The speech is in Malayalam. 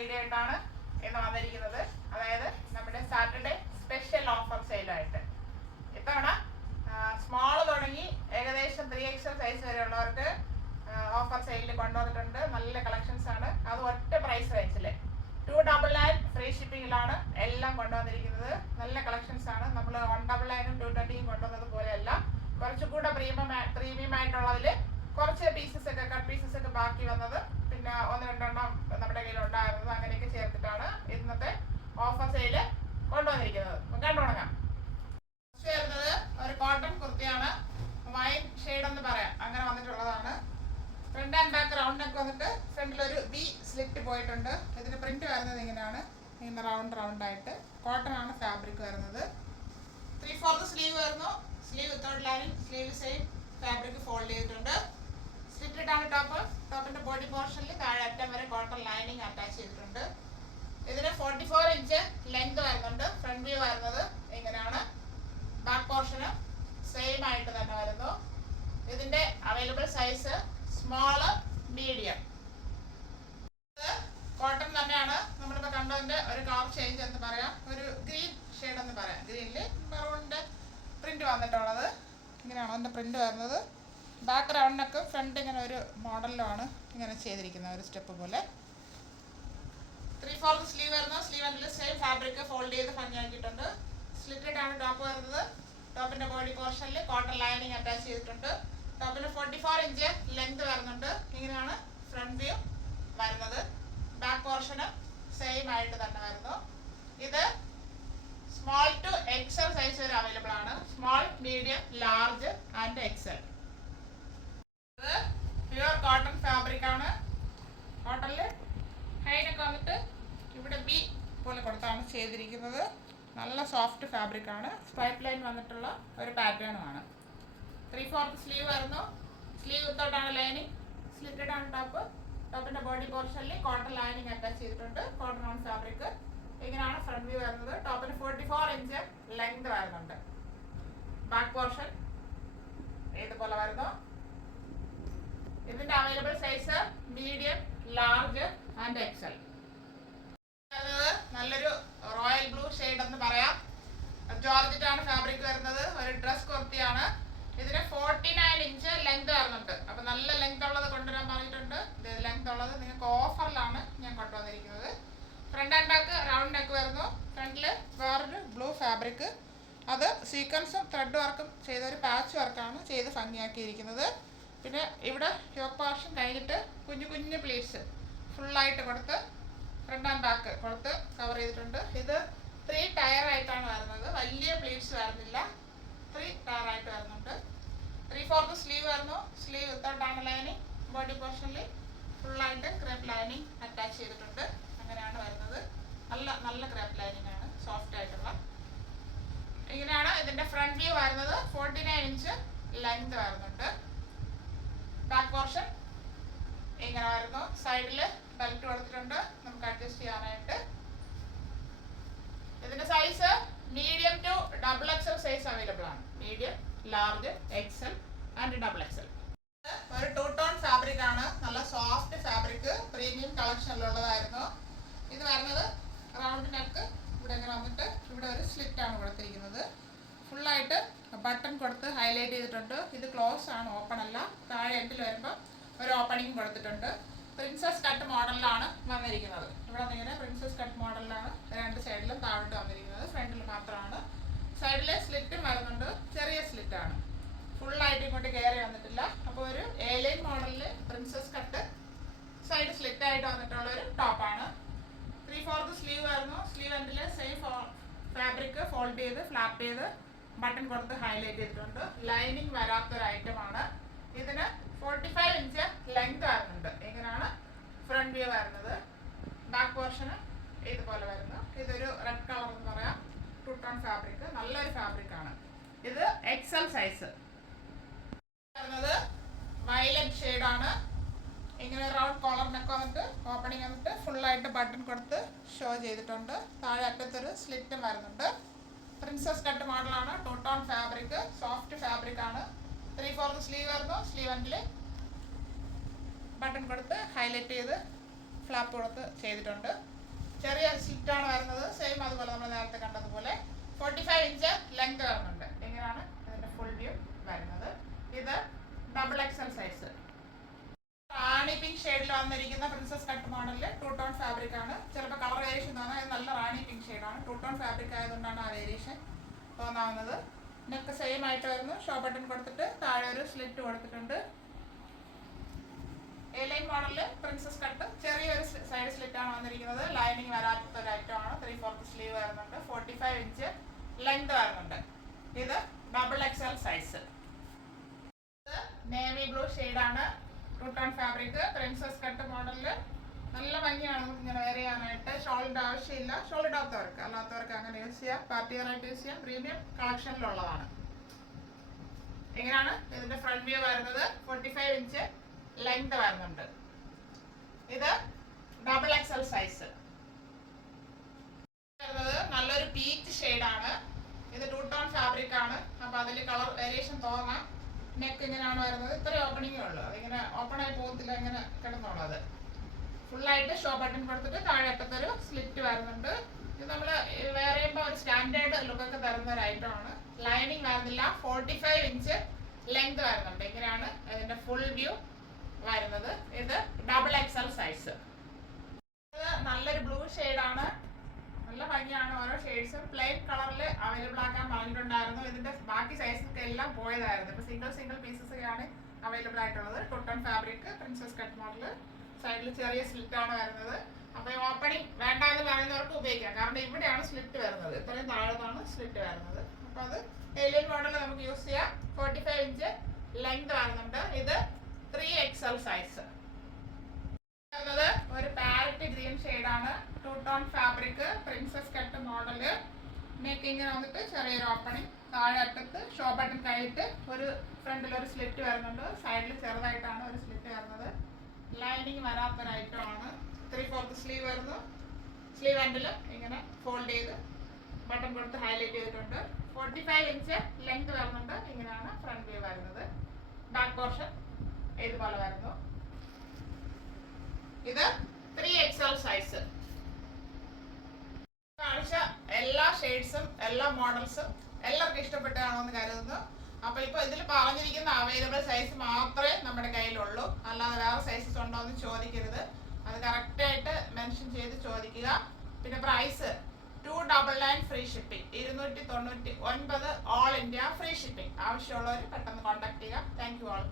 വീഡിയോ ആയിട്ടാണ് ഇന്ന് വന്നിരിക്കുന്നത്. അതായത് നമ്മുടെ സാറ്റർഡേ സ്പെഷ്യൽ ഓഫർ സെയിലായിട്ട് ഇത്തവണ സ്മോൾ തുടങ്ങി ഏകദേശം 3XL സൈസ് വരെ ഉള്ളവർക്ക് ഓഫർ സെയിലിൽ കൊണ്ടുവന്നിട്ടുണ്ട്. നല്ല കളക്ഷൻസ് ആണ്. അത് ഒറ്റ പ്രൈസ് റേഞ്ചിൽ 299 ഫ്രീ ഷിപ്പിങ്ങിലാണ് എല്ലാം കൊണ്ടുവന്നിരിക്കുന്നത്. നല്ല കളക്ഷൻസ് ആണ്. നമ്മൾ 199ഉം 220ഉം കൊണ്ടുവന്നത് പോലെയല്ല, കുറച്ചുകൂടെ പ്രീമിയം ആയിട്ടുള്ളതിൽ കുറച്ച് പീസസ് ഒക്കെ കട്ട് പീസസ് ഒക്കെ ബാക്കി വന്നത്, പിന്നെ 1-2 നമ്മുടെ കയ്യിൽ ഉണ്ടായിരുന്നത്, അങ്ങനെയൊക്കെ ചേർത്തിട്ടാണ് ഇന്നത്തെ ഓഫർ സെയില് കൊണ്ടുവന്നിരിക്കുന്നത്. കണ്ടു തുടങ്ങാം. ചേർന്നത് ഒരു കോട്ടൺ കുർത്തിയാണ്. വൈൻ ഷെയ്ഡ് എന്ന് പറയാം, അങ്ങനെ വന്നിട്ടുള്ളതാണ്. Front and back round neck വന്നിട്ട് ഫ്രണ്ടിൽ ഒരു വി സ്ലിറ്റ് പോയിട്ടുണ്ട്. ഇതിന് പ്രിന്റ് വരുന്നത് ഇങ്ങനെയാണ്, ഇങ്ങനെ റൗണ്ട് ആയിട്ട്. കോട്ടൺ ആണ് ഫാബ്രിക് വരുന്നത്. 3/4 സ്ലീവ് വരുന്നു. Sleeve without lining, sleeve same fabric fold ചെയ്തിട്ടുണ്ട്. സ്ലിറ്റഡ് ആണ് ടോപ്പ്. ടോപ്പിന്റെ ബോഡി പോർഷനിൽ താഴെ അറ്റം വരെ കോട്ടൺ ലൈനിങ് അറ്റാച്ച് ചെയ്തിട്ടുണ്ട്. ഇതിന് 44 ഇഞ്ച് ലെങ്ത് വരുന്നുണ്ട്. ഫ്രണ്ട് വ്യൂ വരുന്നത് ഇങ്ങനെയാണ്. ബാക്ക് പോർഷന് സെയിം ആയിട്ട് തന്നെ വരുന്നു. ഇതിന്റെ available size small, medium. Cotton തന്നെയാണ്. നമ്മളിപ്പോൾ കണ്ടതിന്റെ ഒരു കളർ ചേഞ്ച് എന്ന് പറയാം, ഒരു ഗ്രീൻ ഷെയ്ഡ് എന്ന് പറയാം. ഗ്രീനില് മെറൂണിന്റെ പ്രിന്റ് വന്നിട്ടുള്ളത് ഇങ്ങനെയാണ് അതിന്റെ പ്രിന്റ് വരുന്നത്. ബാക്ക് റൗണ്ട് നെക്ക്, ഫ്രണ്ട് ഇങ്ങനെ ഒരു മോഡലിലാണ് ഇങ്ങനെ ചെയ്തിരിക്കുന്നത്, ഒരു സ്റ്റെപ്പ് പോലെ. 3/4 സ്ലീവ് വരുന്നു. സ്ലീവ് എൻഡിൽ സെയിം ഫാബ്രിക് ഫോൾഡ് ചെയ്ത് ഭംഗിയാക്കിയിട്ടുണ്ട്. സ്ലിറ്റഡ് ആണ് ടോപ്പ് വരുന്നത്. ടോപ്പിന്റെ ബോഡി പോർഷനിൽ കോട്ടൺ ലൈനിങ് അറ്റാച്ച് ചെയ്തിട്ടുണ്ട്. ടോപ്പിന് 44 ഇഞ്ച് ലെങ്ത് വരുന്നുണ്ട്. ഇങ്ങനെയാണ് ഫ്രണ്ട് വ്യൂ വരുന്നത്. ബാക്ക് പോർഷന് സെയിം ആയിട്ട് തന്നെ വരുന്നു. ഇത് സ്മോൾ ടു XL സൈസ് വരെ അവൈലബിൾ ആണ്. Small, medium, large and XL. ഇത് പ്യുവർ കോട്ടൺ ഫാബ്രിക് ആണ്. കോട്ടണില് ഹൈനൊക്കെ വന്നിട്ട് ഇവിടെ ബി പോലെ കൊടുത്താണ് ചെയ്തിരിക്കുന്നത്. നല്ല സോഫ്റ്റ് ഫാബ്രിക് ആണ്. സ്ട്രൈപ്പ് ലൈൻ വന്നിട്ടുള്ള ഒരു പാറ്റേണും ആണ്. 3/4 സ്ലീവ് വരുന്നു. സ്ലീവ് വിത്തൗട്ടാണ് ലൈനിങ്. സ്ലിറ്റഡ് ആണ് ടോപ്പ്. ടോപ്പിന്റെ ബോഡി പോർഷനിൽ കോട്ടൺ ലൈനിങ് അറ്റാച്ച് ചെയ്തിട്ടുണ്ട്. Cotton on fabric. ഇങ്ങനെയാണ് ഫ്രണ്ട് വ്യൂ വരുന്നത്. ടോപ്പിന് 44 ഇഞ്ച് ലെങ്ത് വരുന്നുണ്ട്. ബാക്ക് പോർഷൻ ഇതുപോലെ വരുന്നു. ഇതിന്റെ available size medium, large and XL. നല്ലൊരു റോയൽ ബ്ലൂ ഷെയ്ഡ് എന്ന് പറയാം. ജോർജറ്റ് ആണ് ഫാബ്രിക് വരുന്നത്. ഒരു ഡ്രസ് കുർത്തിയാണ്. ഇതിന് 49 ഇഞ്ച് ലെങ്ത് വരുന്നുണ്ട്. അപ്പൊ നല്ല ലെങ്ത് ഉള്ളത് കൊണ്ടുവരാൻ പറഞ്ഞിട്ടുണ്ട്. ലെങ്ത് ഉള്ളത് നിങ്ങൾക്ക് ഓഫറിലാണ് ഞാൻ കൊണ്ടുവന്നിരിക്കുന്നത്. Front and back round neck വരുന്നു. ഫ്രണ്ടില് വേറൊരു ബ്ലൂ ഫാബ്രിക്, അത് സീക്വൻസും ത്രെഡ് വർക്കും ചെയ്ത ഒരു പാച്ച് വർക്കാണ് ചെയ്ത് ഭംഗിയാക്കിയിരിക്കുന്നത്. പിന്നെ ഇവിടെ യോക്ക് പോർഷൻ കഴിഞ്ഞിട്ട് കുഞ്ഞു കുഞ്ഞു പ്ലീറ്റ്സ് ഫുള്ളായിട്ട് കൊടുത്ത് ഫ്രണ്ട് ആൻഡ് ബാക്ക് കൊടുത്ത് കവർ ചെയ്തിട്ടുണ്ട്. ഇത് 3 ടയർ ആയിട്ടാണ് വരുന്നത്. വലിയ പ്ലീറ്റ്സ് വരുന്നില്ല, 3 ടയർ ആയിട്ട് വരുന്നുണ്ട്. 3/4 സ്ലീവ് വരുന്നു. സ്ലീവ് വിത്തൗട്ടാണ് ലൈനിങ്. ബോഡി പോർഷനിൽ ഫുള്ളായിട്ട് ക്രേപ്പ് ലൈനിങ് അറ്റാച്ച് ചെയ്തിട്ടുണ്ട്. അങ്ങനെയാണ് വരുന്നത്. നല്ല ക്രേപ്പ് ലൈനിങ് ആണ്, സോഫ്റ്റ് ആയിട്ടുള്ള. ഇങ്ങനെയാണ് ഇതിന്റെ ഫ്രണ്ട് വ്യൂ വരുന്നത്. 49 ഇഞ്ച് ലെങ്ത് വരുന്നുണ്ട്. ബാക്ക് പോർഷൻ ഇങ്ങനെ വരുന്നു. സൈഡില് ബെൽറ്റ് കൊടുത്തിട്ടുണ്ട് നമുക്ക് അഡ്ജസ്റ്റ് ചെയ്യാനായിട്ട്. ഇതിന്റെ size medium to XXL size available ആണ്. Medium, large, XL and XXL. ഒരു 2 ടോൺ ഫാബ്രിക് ആണ്. നല്ല സോഫ്റ്റ് ഫാബ്രിക്, പ്രീമിയം കളക്ഷനിലുള്ളതായിരുന്നു. ഇത് വരുന്നത് റൗണ്ട് നെക്ക്. ഇവിടെ ഇങ്ങനെ വന്നിട്ട് ഇവിടെ ഒരു സ്ലിറ്റ് ആണ് കൊടുത്തിരിക്കുന്നത്. ഫുള്ളായിട്ട് ബട്ടൺ കൊടുത്ത് ഹൈലൈറ്റ് ചെയ്തിട്ടുണ്ട്. ഇത് ക്ലോസ് ആണ്, ഓപ്പൺ അല്ല. താഴെ എൻഡിൽ വരുമ്പോൾ ഒരു ഓപ്പണിംഗ് കൊടുത്തിട്ടുണ്ട്. പ്രിൻസസ് കട്ട് മോഡലിലാണ് വന്നിരിക്കുന്നത്. ഇവിടെ ഇങ്ങനെ പ്രിൻസസ് കട്ട് മോഡലിലാണ് 2 സൈഡിലും താഴോട്ട് വന്നിരിക്കുന്നത്. ഫ്രണ്ടിൽ മാത്രമാണ്. സൈഡിൽ സ്ലിറ്റും വരുന്നുണ്ട്. ചെറിയ സ്ലിറ്റാണ്, ഫുള്ളായിട്ട് ഇങ്ങോട്ട് കയറി വന്നിട്ടില്ല. അപ്പോൾ ഒരു A-ലൈൻ മോഡലിൽ പ്രിൻസസ് കട്ട് സൈഡ് സ്ലിറ്റ് ആയിട്ട് വന്നിട്ടുള്ള ഒരു ടോപ്പാണ്. 3/4 സ്ലീവ് വരുന്നു. സ്ലീവ് എൻഡിൽ സെയിം ഫാബ്രിക് ഫോൾഡ് ചെയ്ത് ഫ്ലാപ്പ് ചെയ്ത് ബട്ടൺ കൊടുത്ത് ഹൈലൈറ്റ് ചെയ്തിട്ടുണ്ട്. ലൈനിങ് വരാത്തൊരു ഐറ്റമാണ്. ഇതിന് 45 ഇഞ്ച് ലെങ്ത് വരുന്നുണ്ട്. ഇങ്ങനെയാണ് ഫ്രണ്ട് വ്യൂ വരുന്നത്. ബാക്ക് പോർഷന് ഇതുപോലെ വരുന്നു. ഇതൊരു റെഡ് കളർ എന്ന് പറയാം. 2 ടോൺ ഫാബ്രിക്, നല്ലൊരു ഫാബ്രിക് ആണ്. ഇത് XL സൈസ് വരുന്നത്. വയലറ്റ് ഷെയ്ഡ് ആണ്. ഇങ്ങനെ റൗണ്ട് കോളർ നെക്ക് വന്നിട്ട് ഓപ്പണിങ് വന്നിട്ട് ഫുള്ളായിട്ട് ബട്ടൺ കൊടുത്ത് ഷോ ചെയ്തിട്ടുണ്ട്. താഴെ അറ്റത്തൊരു സ്ലിറ്റും വരുന്നുണ്ട്. പ്രിൻസസ് കട്ട് മോഡലാണ്. 2 ടോൺ ഫാബ്രിക്, സോഫ്റ്റ് ഫാബ്രിക് ആണ്. 3/4 സ്ലീവ് വരുന്നു. സ്ലീവ് എൻഡിൽ ബട്ടൺ കൊടുത്ത് ഹൈലൈറ്റ് ചെയ്ത് ഫ്ലാപ്പ് കൊടുത്ത് ചെയ്തിട്ടുണ്ട്. ചെറിയ സ്ലിറ്റാണ് വരുന്നത്, സെയിം അതുപോലെ നമ്മൾ നേരത്തെ കണ്ടതുപോലെ. 45 ഇഞ്ച് ലെങ്ത് വരുന്നുണ്ട്. ഇങ്ങനെയാണ് ഇതിൻ്റെ ഫുൾ വ്യൂ വരുന്നത്. ഇത് ഡബിൾ എക്സൽ സൈസ്. റാണി പിങ്ക് ഷെയ്ഡിൽ വന്നിരിക്കുന്ന പ്രിൻസസ് കട്ട് മോഡലിൽ 2 ടോൺ ഫാബ്രിക് ആണ്. ചിലപ്പോൾ കളർ വേരിയേഷൻ തോന്നാം, ഇത് നല്ല റാണി പിങ്ക് ഷെയ്ഡാണ്. 2 ടോൺ ഫാബ്രിക് ആയതുകൊണ്ടാണ് ആ വേരിയേഷൻ തോന്നാവുന്നത്. നെക്ക് സെയിം ആയിട്ട് വരുന്നു. ഷോ ബട്ടൺ കൊടുത്തിട്ട് താഴെ ഒരു സ്ലിറ്റ് കൊടുത്തിട്ടുണ്ട്. എ ലൈൻ മോഡലിൽ പ്രിൻസസ് കട്ട് ചെറിയൊരു സൈഡ് സ്ലിറ്റാണ് വന്നിരിക്കുന്നത്. ലൈനിങ് വരാത്ത ഒരു ഐറ്റമാണ്. 3/4 സ്ലീവ് വരുന്നുണ്ട്. 45 ഇഞ്ച് ലെങ്ത് വരുന്നുണ്ട്. ഇത് ഡബിൾ എക്സൽ സൈസ്. ഇത് നേവി ബ്ലൂ ഷെയ്ഡാണ്. 2 ടോൺ ഫാബ്രിക് പ്രിൻസസ് കട്ട് മോഡലിൽ നല്ല ഭംഗിയാണ് നമുക്ക് ഇങ്ങനെ വെയർ ചെയ്യാനായിട്ട്. ഷോളിൻ്റെ ആവശ്യമില്ല. ഷോൾ ഇടാത്തവർക്ക്, അല്ലാത്തവർക്ക് അങ്ങനെ യൂസ് ചെയ്യാം. പാർട്ടി വെയർ ആയിട്ട് യൂസ് ചെയ്യാം. പ്രീമിയം കളക്ഷനിലുള്ളതാണ്. ഇങ്ങനെയാണ് ഇതിൻ്റെ ഫ്രണ്ട് വ്യൂ വരുന്നത്. 45 ഇഞ്ച് ലെങ്ത് വരുന്നുണ്ട്. ഇത് ഡബിൾ എക്സൽ സൈസ് വരുന്നത്. നല്ലൊരു പീച്ച് ഷെയ്ഡാണ്. ഇത് 2 ടോൺ ഫാബ്രിക് ആണ്. അപ്പോൾ അതിൽ കളർ വേരിയേഷൻ തോന്നാം. നെക്ക് ഇങ്ങനെയാണ് വരുന്നത്. ഇത്രയും ഓപ്പണിങ്ങേ ഉള്ളൂ. അതിങ്ങനെ ഓപ്പൺ ആയി പോകത്തില്ല, ഇങ്ങനെ കിടന്നുള്ളത്. ഫുള്ളായിട്ട് ഷോ ബട്ടൺ കൊടുത്തിട്ട് താഴെ അറ്റത്തൊരു സ്ലിറ്റ് വരുന്നുണ്ട്. ഇത് നമ്മൾ വെയർ ചെയ്യുമ്പോൾ ഒരു സ്റ്റാൻഡേർഡ് ലുക്കൊക്കെ തരുന്ന ഒരു ഐറ്റമാണ്. ലൈനിങ് വരുന്നില്ല. 45 ഇഞ്ച് ലെങ്ത് വരുന്നുണ്ട്. ഇങ്ങനെയാണ് ഇതിൻ്റെ ഫുൾ വ്യൂ വരുന്നത്. ഇത് ഡബിൾ എക്സൽ സൈസ്. ഇത് നല്ലൊരു ബ്ലൂ ഷെയ്ഡാണ്. നല്ല ഭംഗിയാണ്. ഓരോ ഷെയ്ഡ്സും പ്ലെയിൻ കളറിൽ അവൈലബിൾ ആക്കാൻ പറഞ്ഞിട്ടുണ്ടായിരുന്നു. ഇതിൻ്റെ ബാക്കി സൈസൊക്കെ എല്ലാം പോയതായിരുന്നു. ഇപ്പോൾ സിംഗിൾ പീസസൊക്കെയാണ് അവൈലബിൾ ആയിട്ടുള്ളത്. 2 tone fabric princess cut model. സൈഡിൽ ചെറിയ സ്ലിറ്റാണ് വരുന്നത്. അപ്പോൾ ഓപ്പണിങ് വേണ്ടാന്ന് പറയുന്നവർക്ക് ഉപയോഗിക്കാം. കാരണം ഇവിടെയാണ് സ്ലിറ്റ് വരുന്നത്. ഇത്രയും താഴത്താണ് സ്ലിറ്റ് വരുന്നത്. അപ്പോൾ അത് ഏലിയൻ മോഡൽ നമുക്ക് യൂസ് ചെയ്യാം. 45 ഇഞ്ച് ലെങ്ത് വരുന്നുണ്ട്. ഇത് 3XL സൈസ് വരുന്നത്. ഒരു പാരറ്റ് ഗ്രീൻ ഷെയ്ഡാണ്. 2 tone fabric princess cut model. Neck ഇങ്ങനെ വന്നിട്ട് ചെറിയൊരു ഓപ്പണിങ്. താഴെ അറ്റത്ത് ഷോ ബട്ടൺ കഴിഞ്ഞിട്ട് ഒരു ഫ്രണ്ടിൽ ഒരു സ്ലിറ്റ് വരുന്നുണ്ട്. സൈഡിൽ ചെറുതായിട്ടാണ് ഒരു സ്ലിറ്റ് വരുന്നത്. ലൈനിങ് വരാത്തൊരു ഐറ്റമാണ്. 3/4 സ്ലീവ് വരുന്നു. സ്ലീവ് എൻഡിൽ ഇങ്ങനെ ഫോൾഡ് ചെയ്ത് ബട്ടൺ കൊടുത്ത് ഹൈലൈറ്റ് ചെയ്തിട്ടുണ്ട്. 45 ഇഞ്ച് ലെങ്ത് വരുന്നുണ്ട്. ഇങ്ങനെയാണ് ഫ്രണ്ട് വ്യൂ വരുന്നത്. ബാക്ക് പോർഷൻ ഇതുപോലെ വരുന്നു. ഇത് 3XL സൈസ്. കാണിച്ച എല്ലാ ഷെയ്ഡ്സും എല്ലാ മോഡൽസും എല്ലാവർക്കും ഇഷ്ടപ്പെട്ടാണോ എന്ന് കരുതുന്നു. അപ്പോൾ ഇപ്പോൾ ഇതിൽ പറഞ്ഞിരിക്കുന്ന അവൈലബിൾ സൈസ് മാത്രമേ നമ്മുടെ കയ്യിലുള്ളൂ. അല്ലാതെ വേറെ സൈസസ് ഉണ്ടോ എന്ന് ചോദിക്കരുത്. അത് കറക്റ്റായിട്ട് മെൻഷൻ ചെയ്ത് ചോദിക്കുക. പിന്നെ price 299 free shipping. 299 all India free shipping. ആവശ്യമുള്ളവർ പെട്ടെന്ന് കോൺടാക്ട് ചെയ്യുക. Thank you all.